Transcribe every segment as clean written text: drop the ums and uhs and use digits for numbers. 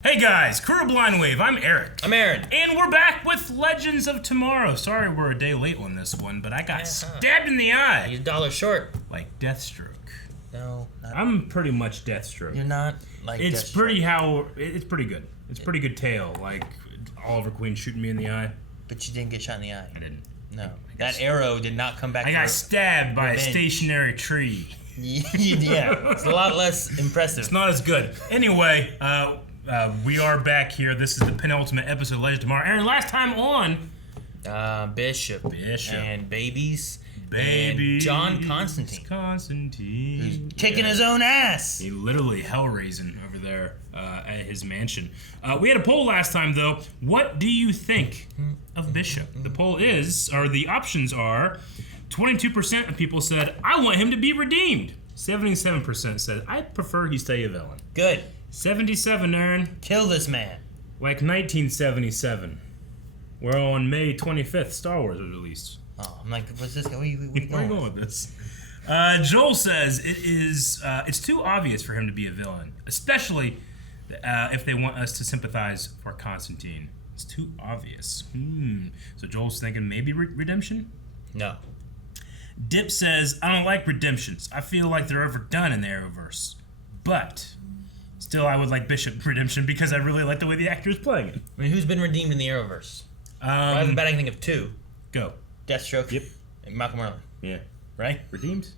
Hey guys, Crew of Blind Wave, I'm Eric. I'm Aaron. And we're back with Legends of Tomorrow. Sorry we're a day late on this one, but I got stabbed in the eye. You're $1 short. Like Deathstroke. No, I'm pretty much Deathstroke. you're not like It's Deathstroke. it's pretty good. It's pretty good tale, like Oliver Queen shooting me in the eye. But you didn't get shot in the eye. I didn't. No. That arrow did not come back. I got stabbed by a revenge. stationary tree. Yeah, it's a lot less impressive. It's not as good. Anyway, we are back here. This is the penultimate episode of Legends of Tomorrow. Aaron, last time on... Bishop. And Babies. And John Constantine. Constantine. He's kicking his own ass. He literally hell-raising over there at his mansion. We had a poll last time, though. What do you think of Bishop? The poll is, or the options are, 22% of people said, I want him to be redeemed. 77% said, I'd prefer he stay a villain. Good. 77, Aaron. Kill this man. Like 1977. Where on May 25th, Star Wars was released. Oh, I'm like, what's this guy? Where you going with this? Joel says it's too obvious for him to be a villain, especially if they want us to sympathize for Constantine. It's too obvious. So Joel's thinking maybe redemption? No. Dip says, I don't like redemptions. I feel like they're overdone in the Arrowverse. But still, I would like Bishop redemption because I really like the way the actor is playing it. I mean, who's been redeemed in the Arrowverse? Rather than bad, I can think of two. Go. Deathstroke. Yep. And Malcolm Merlin. Yeah. Right? Redeemed?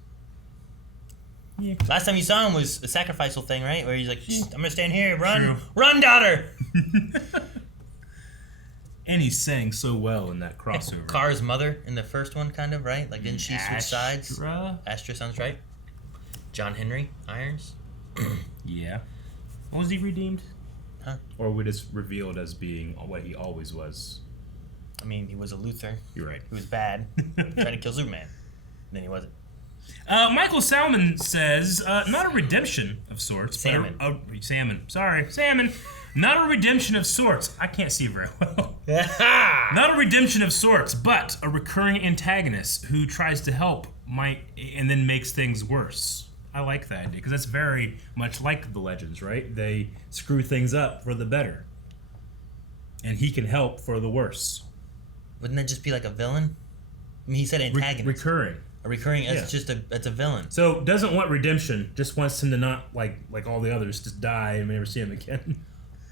Yeah. Last time you saw him was a sacrificial thing, right? Where he's like, I'm gonna stand here, run, True. Run, daughter. And he sang so well in that crossover. Kara's mother in the first one, kind of, right? Like, didn't she switch sides? Astra sounds right. John Henry Irons. Yeah. Was he redeemed? Huh? Or we just revealed as being what he always was? I mean, he was a Luthor. You're right. He was bad. Tried to kill Superman. Then he wasn't. Michael Salmon says, not a redemption of sorts. Salmon. Salmon. Sorry, salmon. Not a redemption of sorts. I can't see very well. Not a redemption of sorts, but a recurring antagonist who tries to help and then makes things worse. I like that idea, because that's very much like the Legends, right? They screw things up for the better. And he can help for the worse. Wouldn't that just be like a villain? I mean, he said antagonist. Recurring. A recurring, that's a villain. So, doesn't want redemption, just wants him to not, like all the others, just die and we never see him again.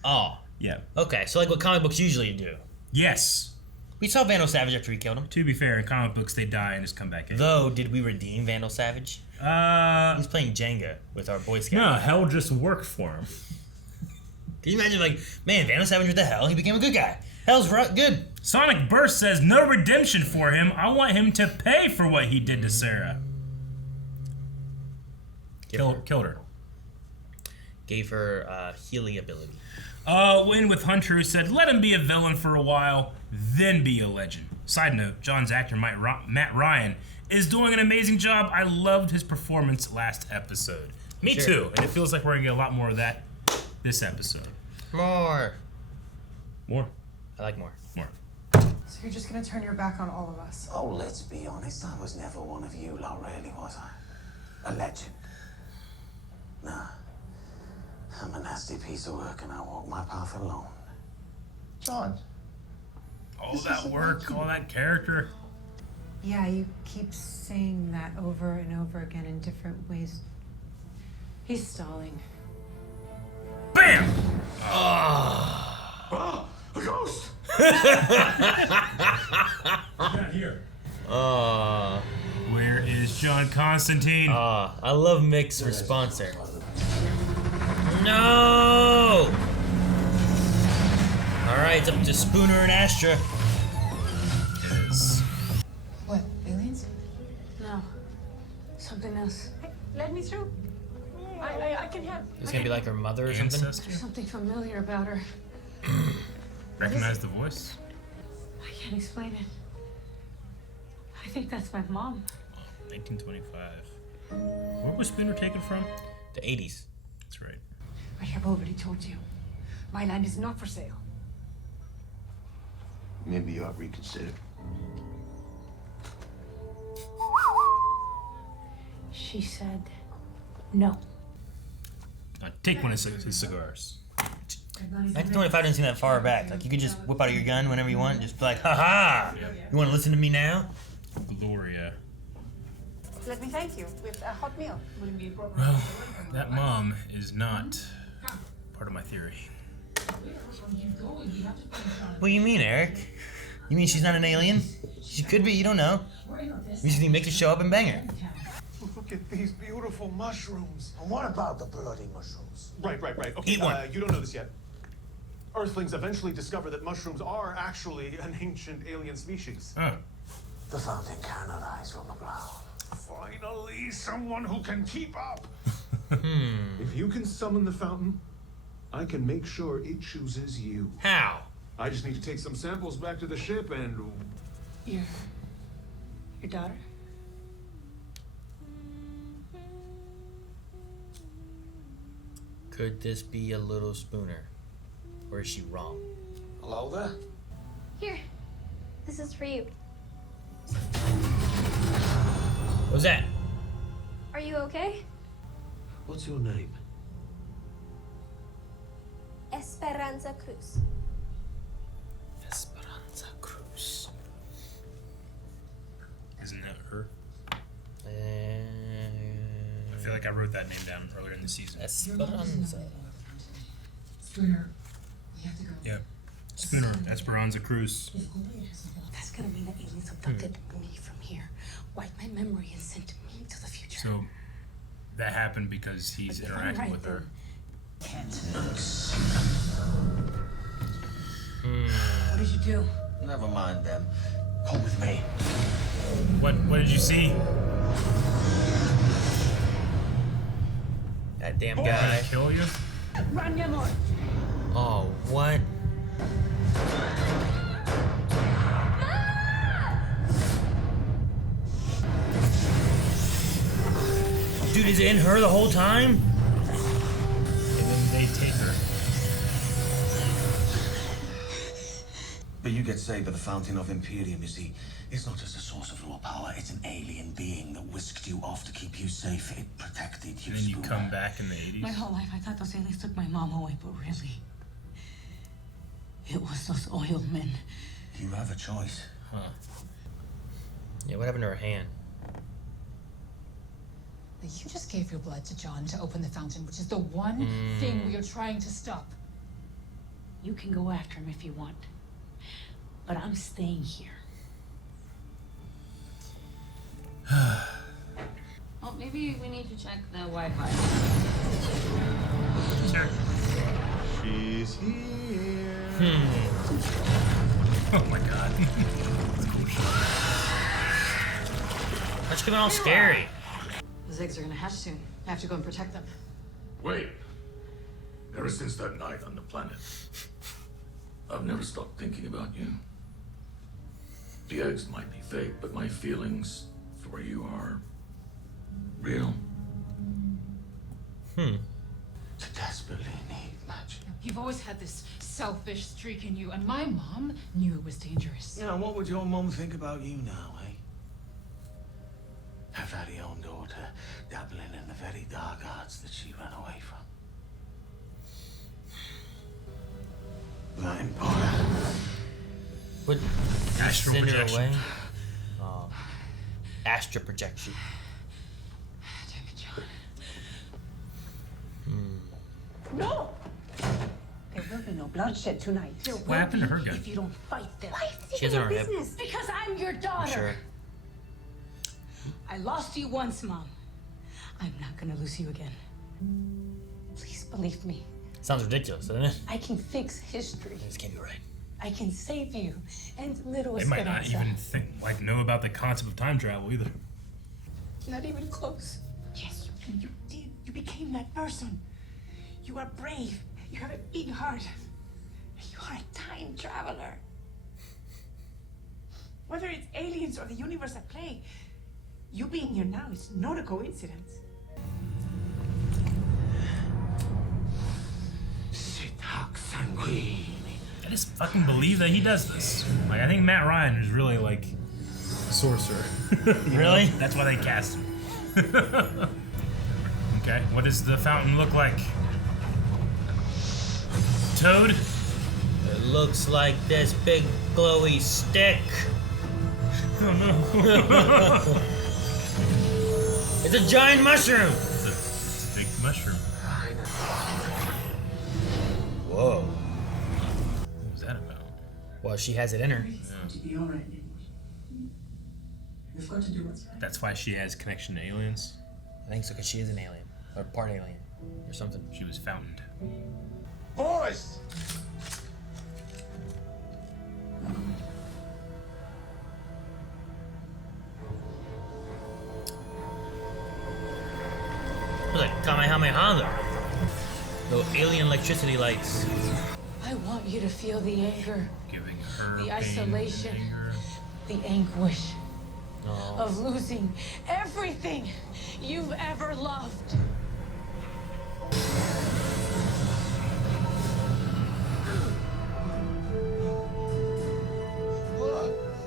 Oh. Yeah. Okay, so like what comic books usually do. Yes. We saw Vandal Savage after he killed him. To be fair, in comic books, they die and just come back in. Though, did we redeem Vandal Savage? He's playing Jenga with our Boy Scout. No, hell just worked for him. Can you imagine, like, man, Vandal Savage, what the hell? He became a good guy. Hell's good. Sonic Burst says, no redemption for him. I want him to pay for what he did to Sarah. Killed her. Gave her healing ability. Win with Hunter, who said, let him be a villain for a while, then be a legend. Side note, John's actor, Matt Ryan, is doing an amazing job. I loved his performance last episode. Me too, and it feels like we're going to get a lot more of that this episode. More. I like more. So you're just gonna turn your back on all of us? Oh, let's be honest, I was never one of you lot, really, was I? A legend. Nah. I'm a nasty piece of work and I walk my path alone. John. All that work, all that character. Yeah, you keep saying that over and over again in different ways. He's stalling. Bam! Oh, a ghost! Not here. Oh. Where is John Constantine? I love Mick's response there. No! Alright, it's up to Spooner and Astra. It is. What, aliens? No. Something else. Hey, let me through. I can help. It's gonna be like her mother or something? Ancestor? There's something familiar about her. Recognize the voice? I can't explain it. I think that's my mom. 1925. Where was Spooner taken from? The 80s. That's right. I have already told you. My land is not for sale. Maybe you ought to reconsider. She said no. Take one of his cigars. 1925 didn't seem that far back. Like, you could just whip out your gun whenever you want and just be like, haha! You want to listen to me now? Gloria. Let me thank you with a hot meal. Well, that mom is not part of my theory. What do you mean, Eric? You mean she's not an alien? She could be, you don't know. We just need to make her show up and bang her. Look at these beautiful mushrooms. And what about the bloody mushrooms? Right. Okay, Eat one. You don't know this yet. Earthlings eventually discover that mushrooms are actually an ancient alien species. Oh. The fountain cannot rise from the ground. Finally, someone who can keep up. If you can summon the fountain, I can make sure it chooses you. How? I just need to take some samples back to the ship and... Your daughter? Could this be a little Spooner? Or is she wrong? Hello there? Here, this is for you. What's that? Are you okay? What's your name? Esperanza Cruz. Esperanza Cruz. Isn't that her? I feel like I wrote that name down earlier in the season. Esperanza. Spooner, we have to go. Yep. Spooner, Esperanza Cruz. That's gonna mean that aliens abducted me from here, wiped my memory, and sent me to the future. So that happened because he's If I'm interacting right, with her. What did you do? Never mind them. Come with me. What did you see? That damn Did guy. I kill you? Run, mi amor. Oh, what? Dude, is it in her the whole time? And then they take her. But you get saved by the Fountain of Imperium, you see. It's not just a source of raw power, it's an alien being that whisked you off to keep you safe. It protected you, And then you Spooner. come back in the My 80s. whole life, I thought those aliens took my mom away, but really, it was those oil men. You have a choice. Huh. Yeah, what happened to her hand? You just gave your blood to John to open the fountain, which is the one thing we are trying to stop. You can go after him if you want, but I'm staying here. Well, maybe we need to check the Wi-Fi. Sure. She's here. Oh my god. That's coming all scary. Those eggs are gonna hatch soon. I have to go and protect them. Wait. Ever since that night on the planet, I've never stopped thinking about you. The eggs might be fake, but my feelings for you are real. To desperately need magic. You've always had this selfish streak in you, and my mom knew it was dangerous. You know, what would your mum think about you now, eh? Her very own daughter, dabbling in the very dark arts that she ran away from. That important. What? Astral Send her projection. away? Oh. Astra projection. Damn it, John. No! There will be no bloodshed tonight. There will What happened to be her gun? if you don't fight them. Why is She has it it on your her hip. business? Because I'm your daughter. Sure. I lost you once, Mom. I'm not gonna lose you again. Please believe me. Sounds ridiculous, doesn't it? I can fix history. This can't be right. I can save you and little They might not Esperanza. even know about the concept of time travel either. Not even close. Yes, you did. You became that person. You are brave. You have a big heart. You are a time traveler. Whether it's aliens or the universe at play, you being here now is not a coincidence. I just fucking believe that he does this. Like, I think Matt Ryan is really like a sorcerer. You Really? know? That's why they cast him. Okay, what does the fountain look like? Toad? It looks like this big glowy stick. Oh no. It's a giant mushroom. It's a big mushroom. Whoa. What was that about? Well, she has it in her. To be all right, we've got to do what's right. That's why she has connection to aliens. I think so, because she is an alien. Or part alien. Or something. She was fountained. Boys! It was like Kamehameha. Little alien electricity lights. I want you to feel the anger, Giving her the pain, isolation, anger. the anguish Oh. of losing everything you've ever loved.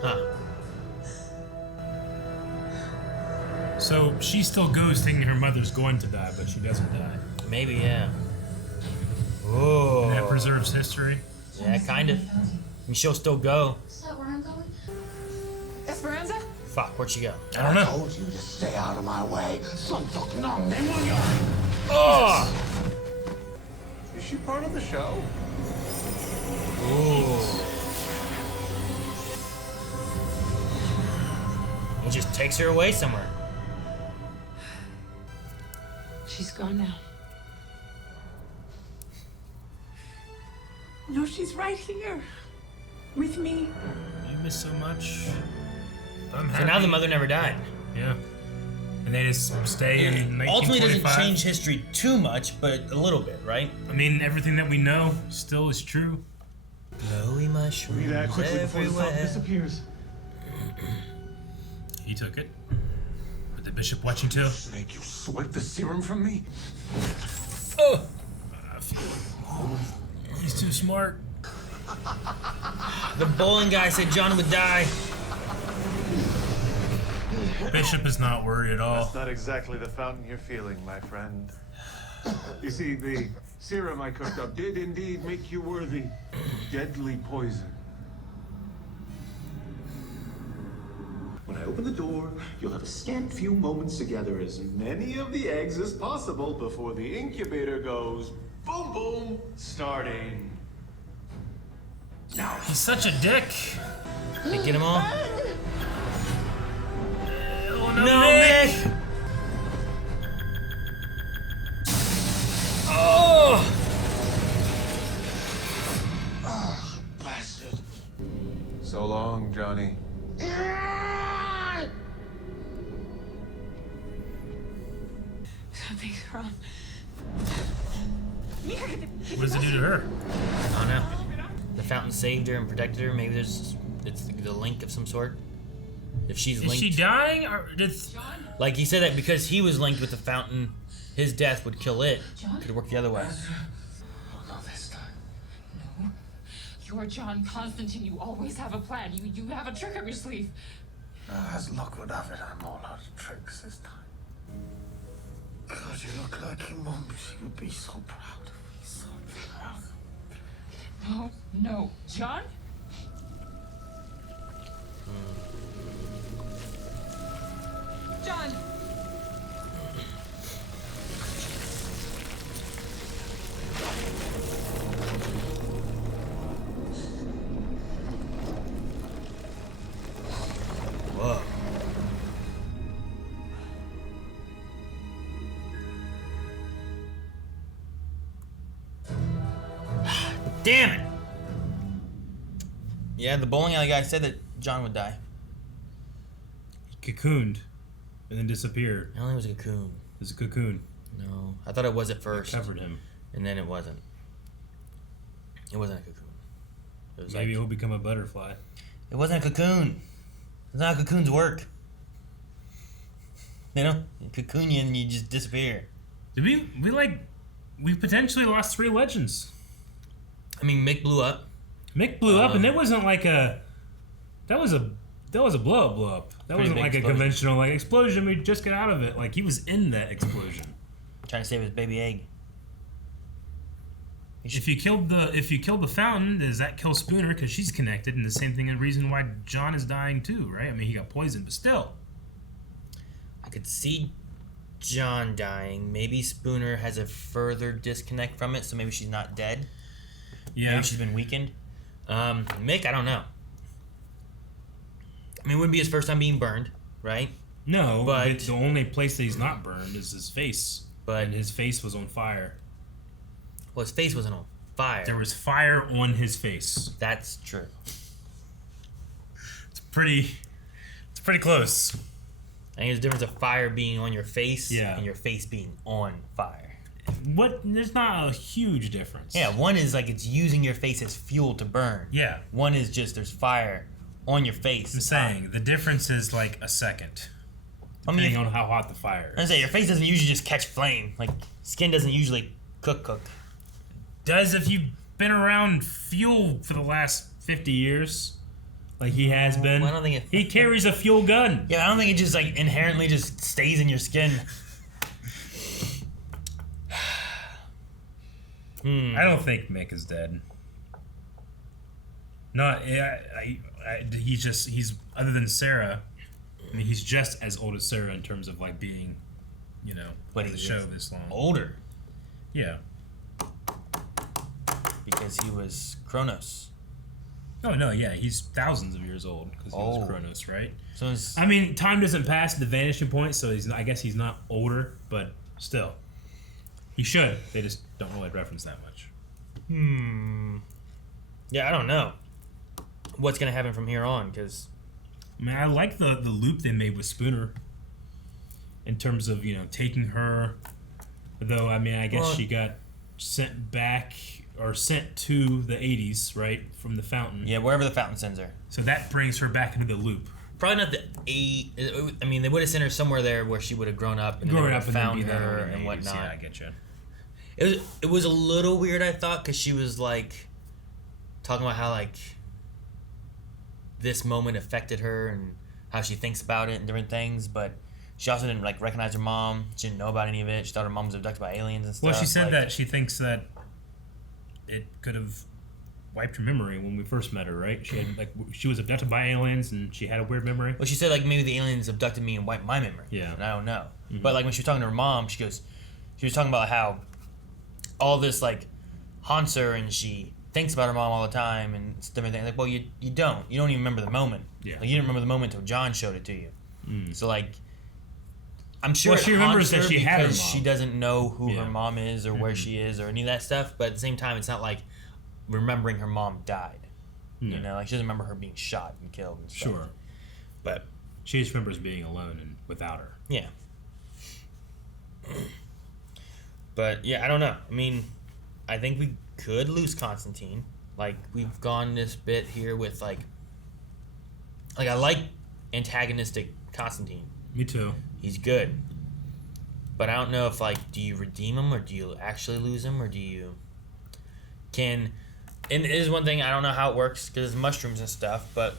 Huh. So she still goes thinking her mother's going to die, but she doesn't die. Maybe, yeah. Whoa. And that preserves history. Yeah, kind of. And she'll still go. Is that where I'm going? Esperanza? Fuck, where'd she go? I don't know. told you to stay out of my way. Oh! Is she part of the show? Ooh. He just takes her away somewhere. She's gone now. No, she's right here. With me. You miss so much. I'm So happy. now the mother never died. Yeah. And they just stay in 1925. Ultimately doesn't change history too much, but a little bit, right? I mean, everything that we know still is true. Glowy mushrooms We act quickly before the fountain everywhere. disappears. He took it. With the bishop watching too. Snake, you swipe the serum from me? Oh! He's too smart. The bowling guy said John would die. Bishop is not worried at all. That's not exactly the fountain you're feeling, my friend. You see, the serum I cooked up did indeed make you worthy. Deadly poison. When I open the door, you'll have a scant few moments to gather as many of the eggs as possible before the incubator goes boom boom, starting now. He's such a dick. Hey, get them all? Oh, No, Mick! Oh! Bastard. So long, Johnny. Something's wrong. What does it do to her? I don't know. The fountain saved her and protected her. Maybe it's the link of some sort. If she's Is linked, she dying? Or did... like he said that because he was linked with the fountain, his death would kill it. Could work the other way. Oh, not this time. No. You're John Constantine. You always have a plan. You have a trick up your sleeve. As luck would have it, I'm all out of tricks this time. God, you look like your mom. She would be so proud of me. So proud. No, no. John? John! Whoa. Damn it! Yeah, the bowling alley guy said that John would die. He cocooned and then disappeared. I don't think it was a cocoon. It was a cocoon. No, I thought it was at first, Covered him. and then it wasn't. It wasn't a cocoon. It was Maybe like, he'll become a butterfly. it wasn't a cocoon. That's not how cocoons work. You know, you cocoon you and you just disappear. Did we potentially lost 3 legends. I mean, Mick blew up. Mick blew up, and it wasn't like a. That was a blow up. That Pretty wasn't big like a explosion. conventional like explosion. We just got out of it. Like he was in that explosion. Trying to save his baby egg. If you killed the fountain, does that kill Spooner? Because she's connected, and the same thing. The reason why John is dying too, right? I mean, he got poisoned, but still. I could see John dying. Maybe Spooner has a further disconnect from it, so maybe she's not dead. Yeah. Maybe she's been weakened. Mick, I don't know. I mean, it wouldn't be his first time being burned, right? No, but the only place that he's not burned is his face. And his face was on fire. Well, his face wasn't on fire. There was fire on his face. That's true. It's pretty close. I think there's a difference of fire being on your face and your face being on fire. There's not a huge difference. Yeah, one is like it's using your face as fuel to burn. Yeah. One is just there's fire on your face. I'm saying the difference is like a second. Depending on how hot the fire is. I say your face doesn't usually just catch flame. Like skin doesn't usually cook. Does if you've been around fuel for the last 50 years, like he has been. Well, I don't think he carries a fuel gun. Yeah, I don't think it just like inherently just stays in your skin. I don't think Mick is dead. Not. He's other than Sarah. I mean, he's just as old as Sarah in terms of like being, But on the show this long. Older. Yeah. Because he was Kronos. Oh no, yeah, he's thousands of years old because he was Kronos, right? So I mean, time doesn't pass the vanishing point, so I guess he's not older, but still, he should. They just don't really reference that much. Yeah, I don't know what's gonna happen from here on because. I mean, I like the loop they made with Spooner. In terms of taking her, though. I mean, I guess she got sent back or sent to the 80s, right, from the fountain. Yeah, wherever the fountain sends her. So that brings her back into the loop. Probably not the 8. I mean, they would have sent her somewhere there where she would have grown up and found her and whatnot. Yeah, I get you. It was a little weird, I thought, because she was like talking about how like this moment affected her and how she thinks about it and different things, but she also didn't like recognize her mom. She didn't know about any of it. She thought her mom was abducted by aliens and stuff. Well, she said that she thinks that it could have wiped her memory when we first met her, right? She had she was abducted by aliens and she had a weird memory. Well, she said like maybe the aliens abducted me and wiped my memory. Yeah, and I don't know. But like when she was talking to her mom, she was talking about how all this like haunts her and she thinks about her mom all the time and different things. Like, well, you don't even remember the moment. Yeah, like you didn't remember the moment until John showed it to you. So like, I'm sure she remembers that she had her mom. She doesn't know who her mom is or where she is or any of that stuff. But at the same time, it's not like remembering her mom died. You know, like she doesn't remember her being shot and killed and stuff. Sure, but she just remembers being alone and without her. Yeah. But yeah, I don't know. I mean, I think we could lose Constantine. Like we've gone this bit here with like I like antagonistic Constantine. Me too. He's good. But I don't know if do you redeem him or do you actually lose him or do you and it is one thing, I don't know how it works because it's mushrooms and stuff, but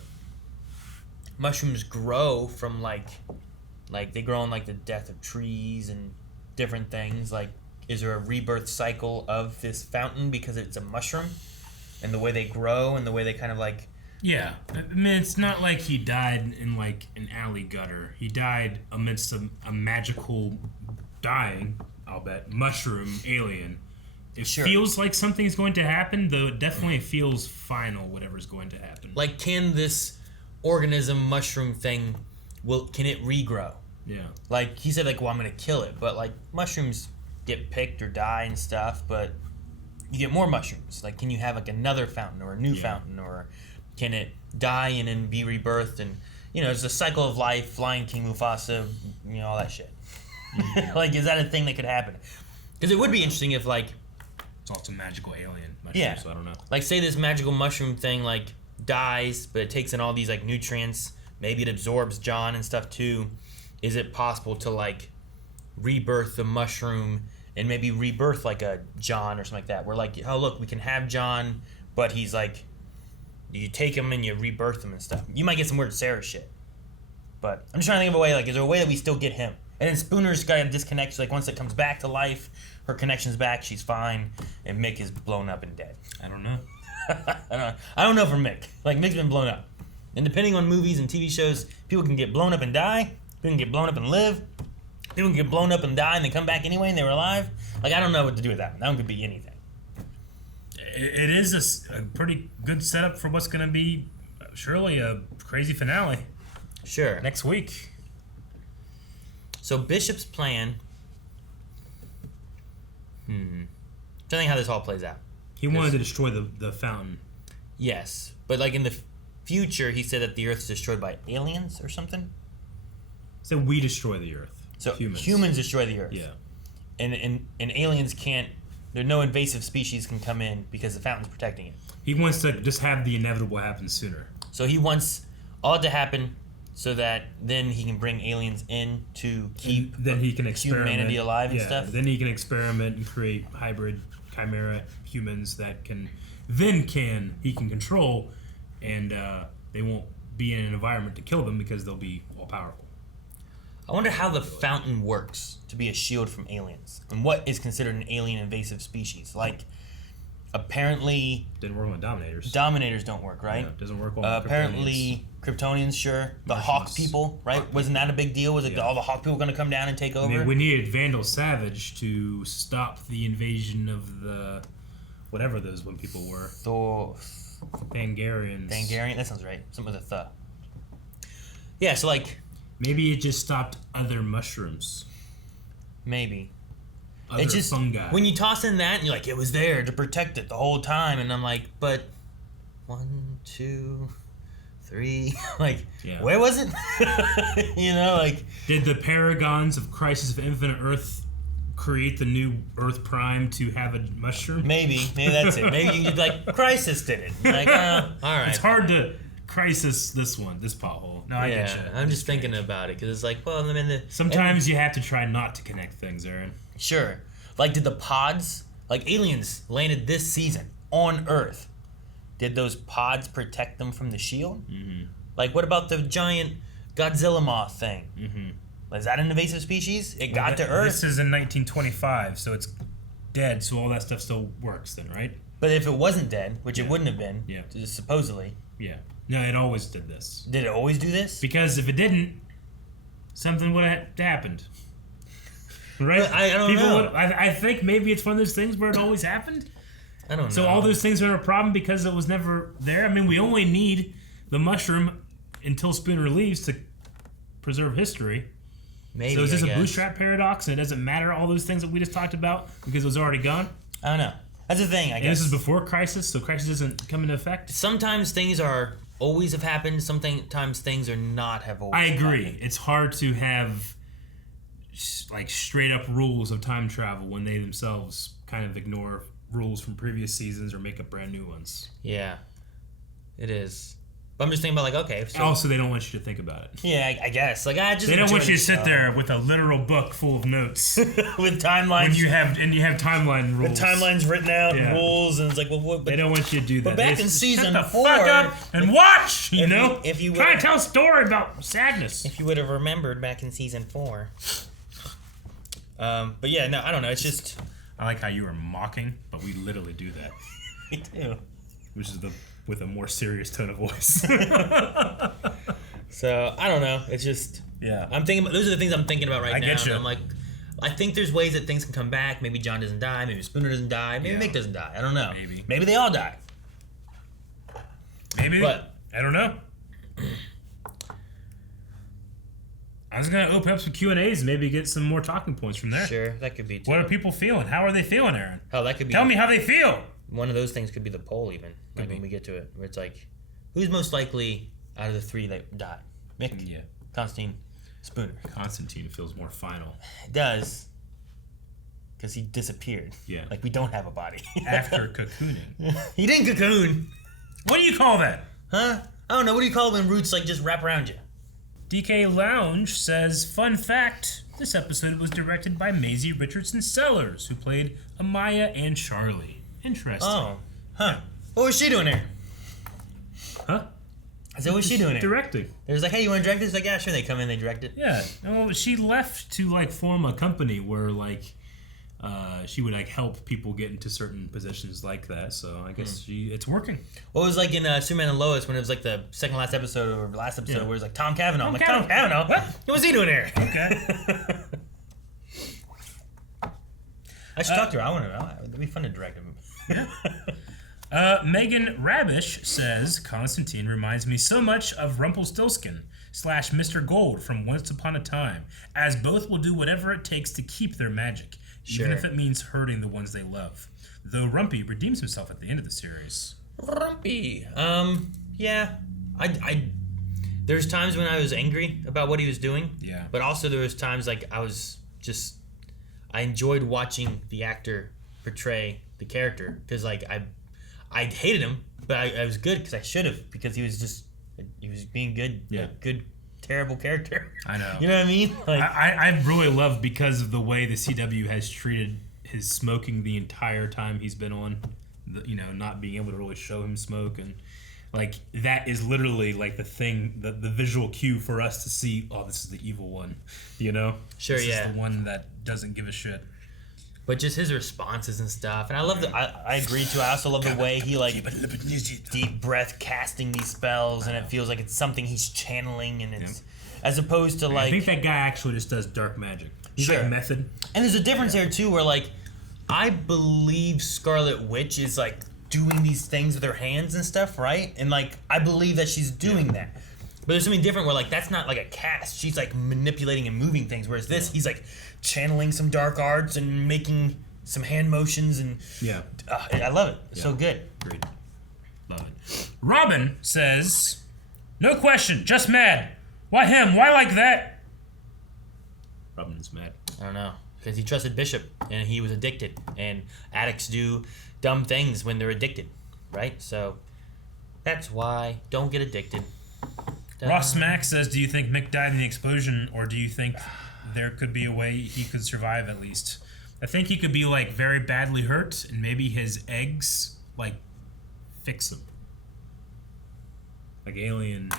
mushrooms grow from they grow on the death of trees and different things. Like, is there a rebirth cycle of this fountain because it's a mushroom and the way they grow and the way they kind of Yeah, I mean, it's not like he died in an alley gutter. He died amidst a magical dying, I'll bet, mushroom alien. It feels like something's going to happen, though it definitely feels final, whatever's going to happen. Like, can this organism mushroom thing, can it regrow? Yeah. Like, he said, well, I'm going to kill it, but, mushrooms get picked or die and stuff, but you get more mushrooms. Like, can you have, another fountain or a new fountain, or can it die and then be rebirthed? And, it's a cycle of life, Lion King, Mufasa, all that shit. Is that a thing that could happen? Because it would be interesting if, it's also magical alien mushroom, so I don't know. Say this magical mushroom thing, dies, but it takes in all these, nutrients. Maybe it absorbs John and stuff, too. Is it possible to, rebirth the mushroom and maybe rebirth, a John or something like that? Where, oh, look, we can have John, but he's, you take him and you rebirth him and stuff. You might get some weird Sarah shit. But I'm just trying to think of a way, is there a way that we still get him? And then Spooner's got to disconnect. Like, once it comes back to life, her connection's back, she's fine, and Mick is blown up and dead. I don't know. I don't know for Mick. Like, Mick's been blown up. And depending on movies and TV shows, people can get blown up and die. People can get blown up and live. People can get blown up and die and they come back anyway and they were alive. Like, I don't know what to do with that one. That one could be anything. It is a pretty good setup for what's going to be surely a crazy finale. Sure. Next week. So Bishop's plan... Trying to think how this all plays out. He wanted to destroy the fountain. Yes. But, like, in the future, he said that the Earth is destroyed by aliens or something? So we destroy the Earth. So humans destroy the Earth. Yeah. And aliens can't... There no invasive species can come in because the fountain's protecting it. He wants to just have the inevitable happen sooner. So he wants all to happen so that then he can bring aliens in to keep then he can humanity alive and stuff. Then he can experiment and create hybrid chimera humans that he can control, and they won't be in an environment to kill them because they'll be all powerful. I wonder how the fountain works to be a shield from aliens, and what is considered an alien invasive species. Like, apparently... Didn't work on Dominators. Dominators don't work, right? Yeah, it doesn't work well with apparently, Kryptonians, sure. The Hawk people, right? Wasn't that a big deal? Was it all the Hawk people going to come down and take over? I mean, we needed Vandal Savage to stop the invasion of the... whatever those one people were. Thangarians. Thangarian? That sounds right. Something with a th. Yeah, so, like... Maybe it just stopped other mushrooms. Maybe. Other it's just fungi. When you toss in that, and you're like, it was there to protect it the whole time, and I'm like, but 1, 2, 3, like, where was it? You know, like, did the Paragons of Crisis of Infinite Earth create the new Earth Prime to have a mushroom? Maybe that's it. Maybe you could like Crisis did it. Like, all right. It's hard to Crisis this pothole. No, I get you. I'm just thinking about it because it's like, well, I mean, sometimes you have to try not to connect things, Aaron. Sure. Like, did the pods, like aliens landed this season on Earth? Did those pods protect them from the shield? Mm-hmm. Like, what about the giant Godzilla moth thing? Mm-hmm. Is that an invasive species? It got to Earth. This is in 1925, so it's dead. So all that stuff still works, then, right? But if it wasn't dead, which it wouldn't have been, supposedly. Yeah. No, it always did this. Did it always do this? Because if it didn't, something would have happened. Right? But I don't know. I think maybe it's one of those things where it always happened. I don't know. So all those things are a problem because it was never there. I mean, we only need the mushroom until Spooner leaves to preserve history. Maybe. So is this a bootstrap paradox and it doesn't matter all those things that we just talked about because it was already gone? I don't know. That's the thing, I guess. And this is before Crisis, so Crisis doesn't come into effect? Sometimes things are always have happened. Sometimes things are not have always I agree. happened. It's hard to have like straight up rules of time travel when they themselves kind of ignore rules from previous seasons or make up brand new ones. Yeah, it is. But I'm just thinking about like, okay. So, also, they don't want you to think about it. Yeah, I guess. Like, I just they don't want you to sit there with a literal book full of notes with timelines. When you have timeline rules. With timelines written out, rules, and it's like, well, what? They don't want you to do that. But back in season 4, fuck up and watch. You know, if you try to tell a story about sadness. If you would have remembered back in season 4. But yeah, no, I don't know. It's just. I like how you were mocking, but we literally do that. We do. Which is with a more serious tone of voice. So I don't know. It's just I'm thinking. Those are the things I'm thinking about right now. Get you. I'm like, I think there's ways that things can come back. Maybe John doesn't die. Maybe Spooner doesn't die. Maybe Mick doesn't die. I don't know. Maybe they all die. Maybe. But I don't know. I was gonna open up some Q&As and maybe get some more talking points from there. Sure, that could be too. What are people feeling? How are they feeling, Aaron? Hell, that could be. Tell me how they feel. One of those things could be the poll, even like when we get to it, where it's like, who's most likely out of the 3 that died? Mick, Constantine, Spooner. Constantine feels more final. It does, because he disappeared. Yeah, like we don't have a body after cocooning. He didn't cocoon. What do you call that? Huh? I don't know. What do you call it when roots like just wrap around you? DK Lounge says, fun fact, this episode was directed by Maisie Richardson Sellers, who played Amaya and Charlie. Interesting. Oh. Huh. What was she doing there? Huh? I said, what's she doing here? Directing. They was like, hey, you want to direct this? Like, yeah, sure. They come in, they direct it. Yeah. Well, she left to like form a company where like she would like help people get into certain positions like that. So I guess it's working. What was like in Superman and Lois when it was like the second last episode or last episode where it was like Tom Cavanaugh. I'm like, Tom Cavanaugh? What? What's he doing here? Okay. I should talk to her. I want to. It'd be fun to direct him. Megan Rabish says Constantine reminds me so much of Rumpelstiltskin / Mr. Gold from Once Upon a Time, as both will do whatever it takes to keep their magic, even if it means hurting the ones they love. Though Rumpy redeems himself at the end of the series. Rumpy. Yeah. I there's times when I was angry about what he was doing. Yeah. But also there was times like I enjoyed watching the actor portray the character because like I hated him, but I was good because I should have because he was being good. Yeah. Good, terrible character. I know. You know what I mean? Like, I really love because of the way the CW has treated his smoking the entire time he's been on. Not being able to really show him smoke and like that is literally like the thing, the visual cue for us to see. Oh, this is the evil one. Sure, this yeah. is the one that doesn't give a shit. But just his responses and stuff, and I love I agree too. I also love the way he like deep breath casting these spells, and it feels like it's something he's channeling, and it's as opposed to like. I think that guy actually just does dark magic. He's like method. And there's a difference there too, where like I believe Scarlet Witch is like doing these things with her hands and stuff, right? And like I believe that she's doing that. But there's something different where like that's not like a cast. She's like manipulating and moving things. Whereas this, he's like channeling some dark arts and making some hand motions and I love it. It's so good. Agreed. Love it. Robin says, "No question, just mad. Why him? Why like that?" Robin is mad. I don't know because he trusted Bishop and he was addicted. And addicts do dumb things when they're addicted, right? So that's why don't get addicted. Ross Mack says, "Do you think Mick died in the explosion, or do you think there could be a way he could survive at least?" I think he could be like very badly hurt, and maybe his eggs like fix him. Like alien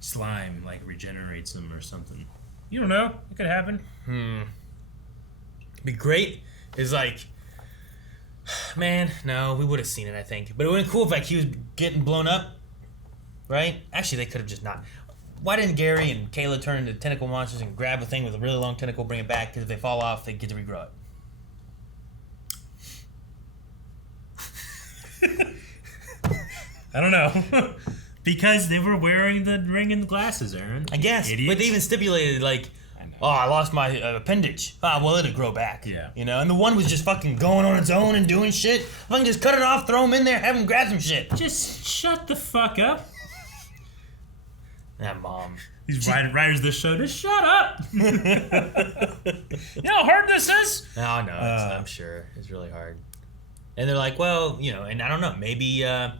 slime like regenerates him or something. You don't know. It could happen. Be great is like, man, no, we would have seen it. I think, but it would have been cool if like he was getting blown up. Right? Actually, they could have just not. Why didn't Gary and Kayla turn into tentacle monsters and grab a thing with a really long tentacle, bring it back? Because if they fall off, they get to regrow it. I don't know. Because they were wearing the ring and the glasses, Aaron. I guess. Idiots. But they even stipulated, like, I lost my appendage. Well, it'll grow back. Yeah. And the one was just fucking going on its own and doing shit. Fucking just cut it off, throw him in there, have him grab some shit. Just shut the fuck up. That mom. These writers of this show, just shut up. You know how hard this is? No, I'm sure. It's really hard. And they're like, well, and I don't know, maybe, I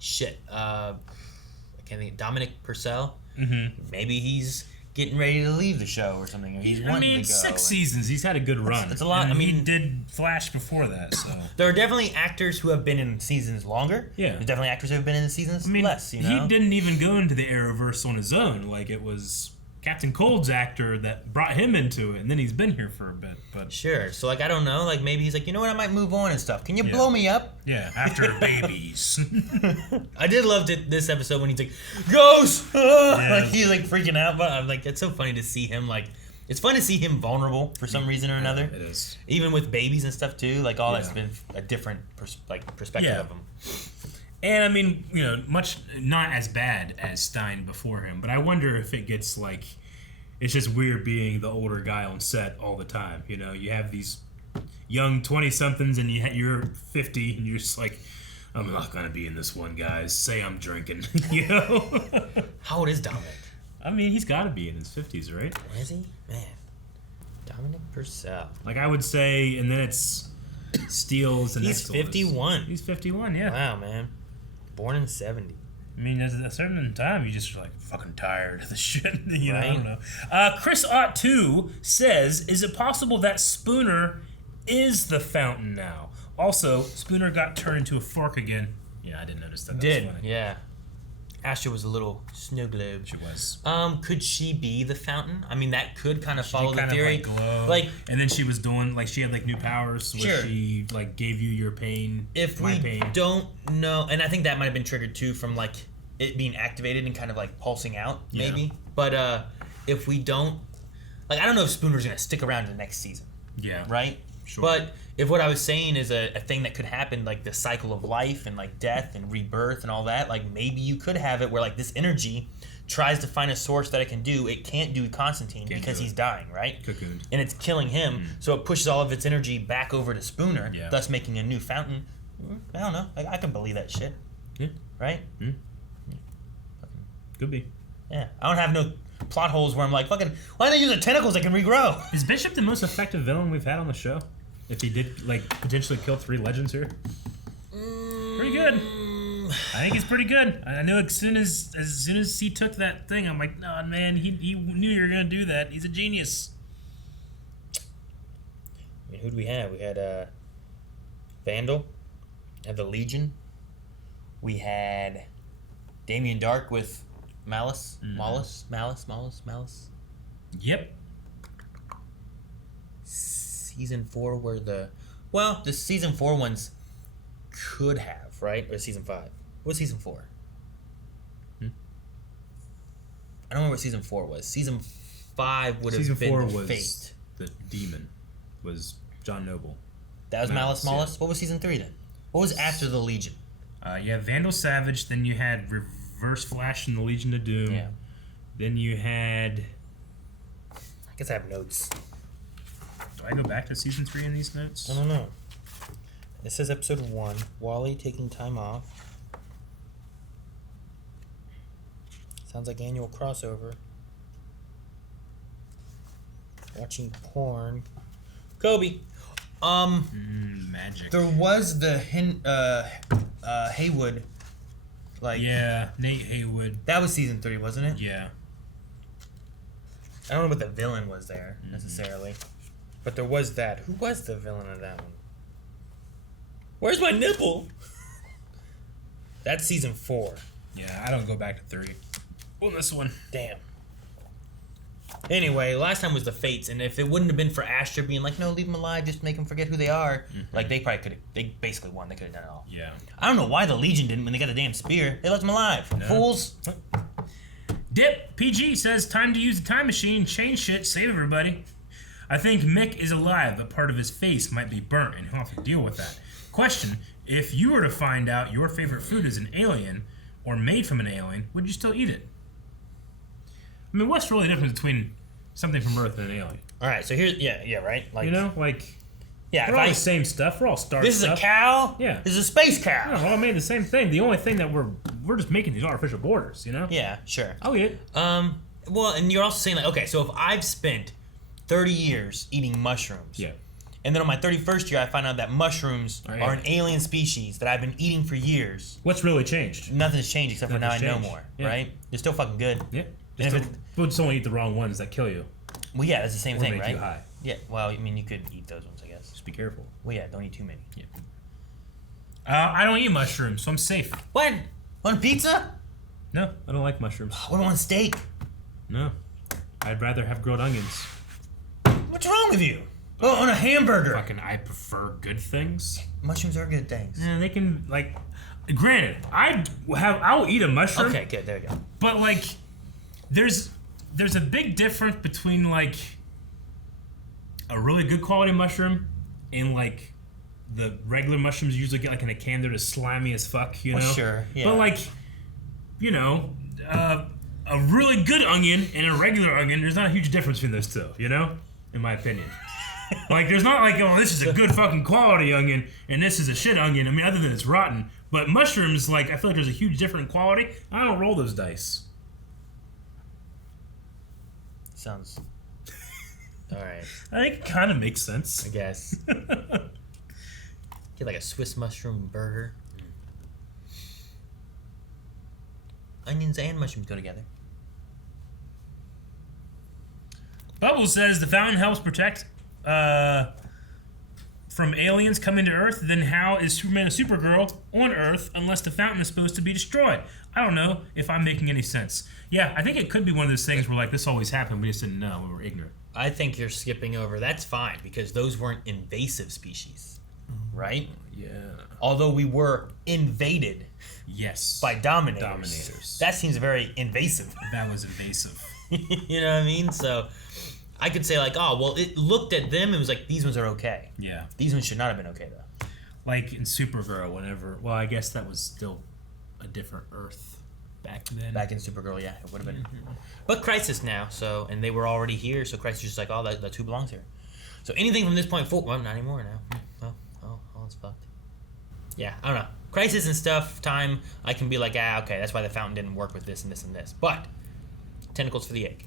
can't think, Dominic Purcell? Mm-hmm. Maybe he's getting ready to leave the show or something. Or he's wanting to go. 6 seasons. He's had a good run. It's a lot. And he did Flash before that, so. There are definitely actors who have been in seasons longer. Yeah. There's definitely actors who have been in the seasons less, He didn't even go into the Arrowverse on his own. Like, it was Captain Cold's actor that brought him into it, and then he's been here for a bit. But sure. So, like, I don't know. Like, maybe he's like, you know what? I might move on and stuff. Can you blow me up? Yeah, after babies. I did love this episode when he's like, Ghost! Like, he's like freaking out. But I'm like, it's so funny to see him, like, it's fun to see him vulnerable for some reason or another. It is. Even with babies and stuff, too. Like, all that's been a different perspective of him. And I mean, much not as bad as Stein before him, but I wonder if it gets like, it's just weird being the older guy on set all the time. You have these young 20-somethings and you're 50 and you're just like, I'm not gonna be in this one, guys. Say I'm drinking, How old is Dominic? I mean, he's got to be in his 50s, right? Is he? Man, Dominic Purcell. Like I would say, and then it's Steele's the next He's 51. He's 51, yeah. Wow, man. Born in 70. I mean, at a certain time, you just like fucking tired of the shit. Right? I don't know. Chris Ott 2 says, "Is it possible that Spooner is the fountain now? Also, Spooner got turned into a fork again." Yeah, I didn't notice that. Did, yeah. Astra was a little snow globe. She was. Could she be the fountain? I mean, that could kind of follow the kind theory. Of, glow. Like, and then she was doing she had new powers where Sure. she gave you your pain. If my we pain. don't know, and I think that might have been triggered too from it being activated and kind of pulsing out, maybe. Yeah. But if we don't, I don't know if Spooner's gonna stick around to the next season. Yeah. Right. Sure. But if what I was saying is a thing that could happen, the cycle of life and death and rebirth and all that, maybe you could have it where this energy tries to find a source that it can do. It can't do Constantine because he's dying, right? Cocooned. And it's killing him, so it pushes all of its energy back over to Spooner, Yeah. thus making a new fountain. I don't know. I can believe that shit. Yeah. Right? Could be. Yeah. I don't have no plot holes where I'm fucking, why don't they use their tentacles that can regrow? Is Bishop the most effective villain we've had on the show? If he did potentially kill 3 legends here? Pretty good. I think he's pretty good. I know as soon as he took that thing, I'm like, no, man, he knew you were gonna do that. He's a genius. I mean, who do we have? We had Vandal, had the Legion. We had Damien Dark with Malice. Malice. Yep. Season 4 were the season 4 ones could have, right? Or season 5. What was season 4? I don't remember what season 4 was. Season 5 would have been Season 4 the was Fate. the demon. Was John Noble. That was Malice. Yeah. What was season 3 then? What was after the Legion? You have Vandal Savage, then you had Reverse Flash and the Legion of Doom. Yeah. Then you had... I guess I have notes. Do I go back to season 3 in these notes? I don't know. This is episode 1. Wally taking time off. Sounds like annual crossover. Watching porn. Kobe. Magic. There was the Haywood. Yeah, Nate Haywood. That was season 3, wasn't it? Yeah. I don't know what the villain was there necessarily, but there was that. Who was the villain of that one? Where's my nipple? That's season 4. Yeah, I don't go back to 3. Well, this one. Damn. Anyway, last time was the Fates, and if it wouldn't have been for Astra being no, leave them alive, just make them forget who they are, they probably could have. They basically won. They could have done it all. Yeah. I don't know why the Legion didn't when they got a damn spear. They left them alive. No. Fools. Dip PG says time to use the time machine, change shit, save everybody. I think Mick is alive, but part of his face might be burnt, and he'll have to deal with that. Question: if you were to find out your favorite food is an alien or made from an alien, would you still eat it? I mean, what's really the difference between something from Earth and an alien? All right, so here's right. Yeah, if we're all the same stuff. We're all star this stuff. is a cow. Yeah. This is a space cow. Yeah, we're all made the same thing. The only thing that we're just making these artificial borders, Yeah, sure. I'll eat it. Well, and you're also saying okay, so if I've spent 30 years eating mushrooms, Yeah. and then on my 31st year I find out that mushrooms are an alien species that I've been eating for years. What's really changed? Nothing's changed except for now I Nothing's know changed. more, Yeah. right? They're still fucking good. Yeah. And if But just don't eat the wrong ones that kill you. well, yeah, that's the same Or thing, make right? you high. Yeah. Well, I mean, you could eat those ones, I guess. Just be careful. Well, yeah, don't eat too many. Yeah. I don't eat mushrooms, so I'm safe. What? On pizza? No, I don't like mushrooms. What on steak? No. I'd rather have grilled onions. What's wrong with you? Oh, on a hamburger. I prefer good things. Mushrooms are good things. Yeah, they can granted, I'll eat a mushroom. Okay, good. There we go. But there's a big difference between a really good quality mushroom and the regular mushrooms you usually get in a can. They're just slimy as fuck, you know. Well, sure, yeah. But a really good onion and a regular onion, there's not a huge difference between those two, in my opinion. There's not oh, this is a good fucking quality onion and this is a shit onion. I mean, other than it's rotten. But mushrooms, I feel like there's a huge difference in quality. I don't roll those dice. Sounds. All right. I think it kind of makes sense. I guess. Get a Swiss mushroom burger. Onions and mushrooms go together. Bubbles says the fountain helps protect from aliens coming to Earth, then how is Superman and Supergirl on Earth unless the fountain is supposed to be destroyed? I don't know if I'm making any sense. Yeah, I think it could be one of those things where like this always happened, we just didn't know, we were ignorant. I think you're skipping over. That's fine because those weren't invasive species, right? Yeah. Although we were invaded. Yes. By dominators. That seems very invasive. That was invasive. You know what I mean? So I could say like, oh, well, it looked at them and was like, these ones are okay. Yeah. These ones should not have been okay though. Like in Supergirl, whenever. Well, I guess that was still a different Earth back then. Back in Supergirl, yeah, it would have been. But Crisis now, so and they were already here, so Crisis is just like, oh, that who belongs here. So anything from this point forward, well, not anymore now. Oh, it's fucked. Yeah, I don't know. Crisis and stuff, time, I can be like, okay, that's why the fountain didn't work with this and this and this. But tentacles for the egg.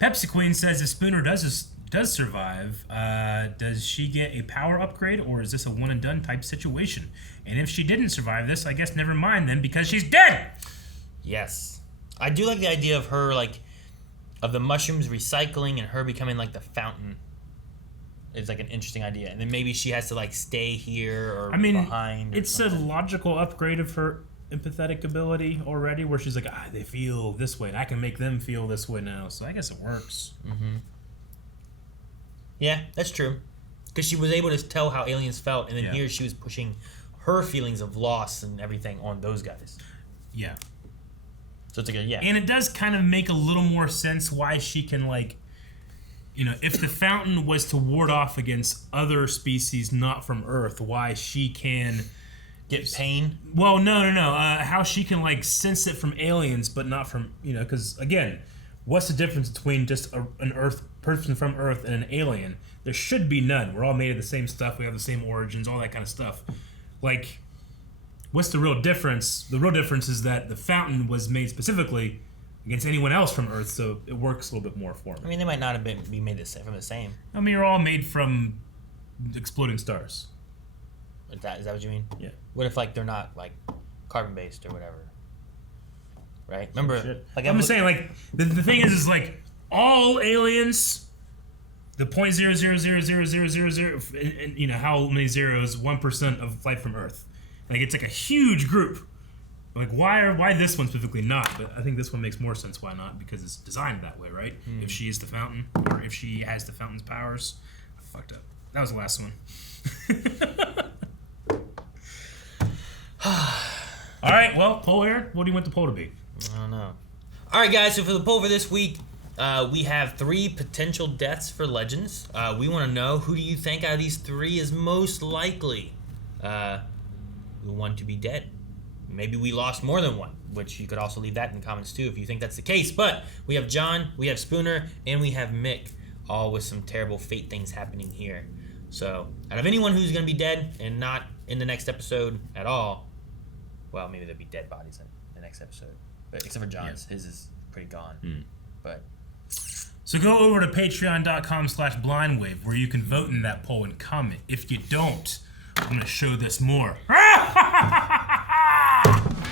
Pepsi Queen says if Spooner does survive, does she get a power upgrade, or is this a one and done type situation? And if she didn't survive this, I guess never mind then, because she's dead. Yes, I do like the idea of her of the mushrooms recycling and her becoming like the fountain. It's like an interesting idea, and then maybe she has to like stay here or behind. It's a logical upgrade of her empathetic ability already, where she's like, they feel this way, and I can make them feel this way now. So I guess it works. Mm-hmm. Yeah, that's true. Because she was able to tell how aliens felt, and then here she was pushing her feelings of loss and everything on those guys. Yeah. So it's like And it does kind of make a little more sense why she can like, if the fountain was to ward off against other species not from Earth, why she can get pain. Well, no. How she can like sense it from aliens, but not from because again, what's the difference between just an Earth person from Earth and an alien? There should be none. We're all made of the same stuff. We have the same origins, all that kind of stuff. Like, what's the real difference? The real difference is that the fountain was made specifically against anyone else from Earth, so it works a little bit more for me. I mean, they might not have be made from the same. I mean, you're all made from exploding stars. Is that what you mean? Yeah. What if like they're not like carbon based or whatever? Right? Remember, like I'm just saying, like the thing is like all aliens, the 0.0000000, and how many zeros? 1% of life from Earth. Like it's like a huge group. Like why this one specifically not? But I think this one makes more sense. Why not? Because it's designed that way, right? If she is the fountain, or if she has the fountain's powers. I fucked up. That was the last one. All right, well, poll here. What do you want the poll to be? I don't know. All right, guys, so for the poll for this week, we have 3 potential deaths for Legends. We want to know, who do you think out of these 3 is most likely the one to be dead? Maybe we lost more than one, which you could also leave that in the comments too if you think that's the case. But we have John, we have Spooner, and we have Mick, all with some terrible fate things happening here. So out of anyone who's going to be dead and not in the next episode at all, well, maybe there'll be dead bodies in the next episode. But except for John's, his is pretty gone. But so go over to patreon.com/blindwave where you can vote in that poll and comment. If you don't, I'm going to show this more.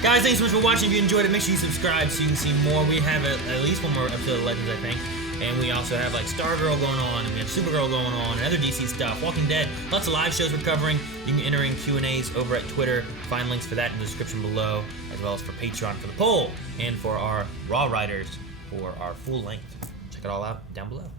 Guys, thanks so much for watching. If you enjoyed it, make sure you subscribe so you can see more. We have at least one more episode of Legends, I think. And we also have like Stargirl going on, and we have Supergirl going on, and other DC stuff, Walking Dead, lots of live shows we're covering. You can enter in Q&As over at Twitter. Find links for that in the description below, as well as for Patreon for the poll, and for our Raw Writers for our full length. Check it all out down below.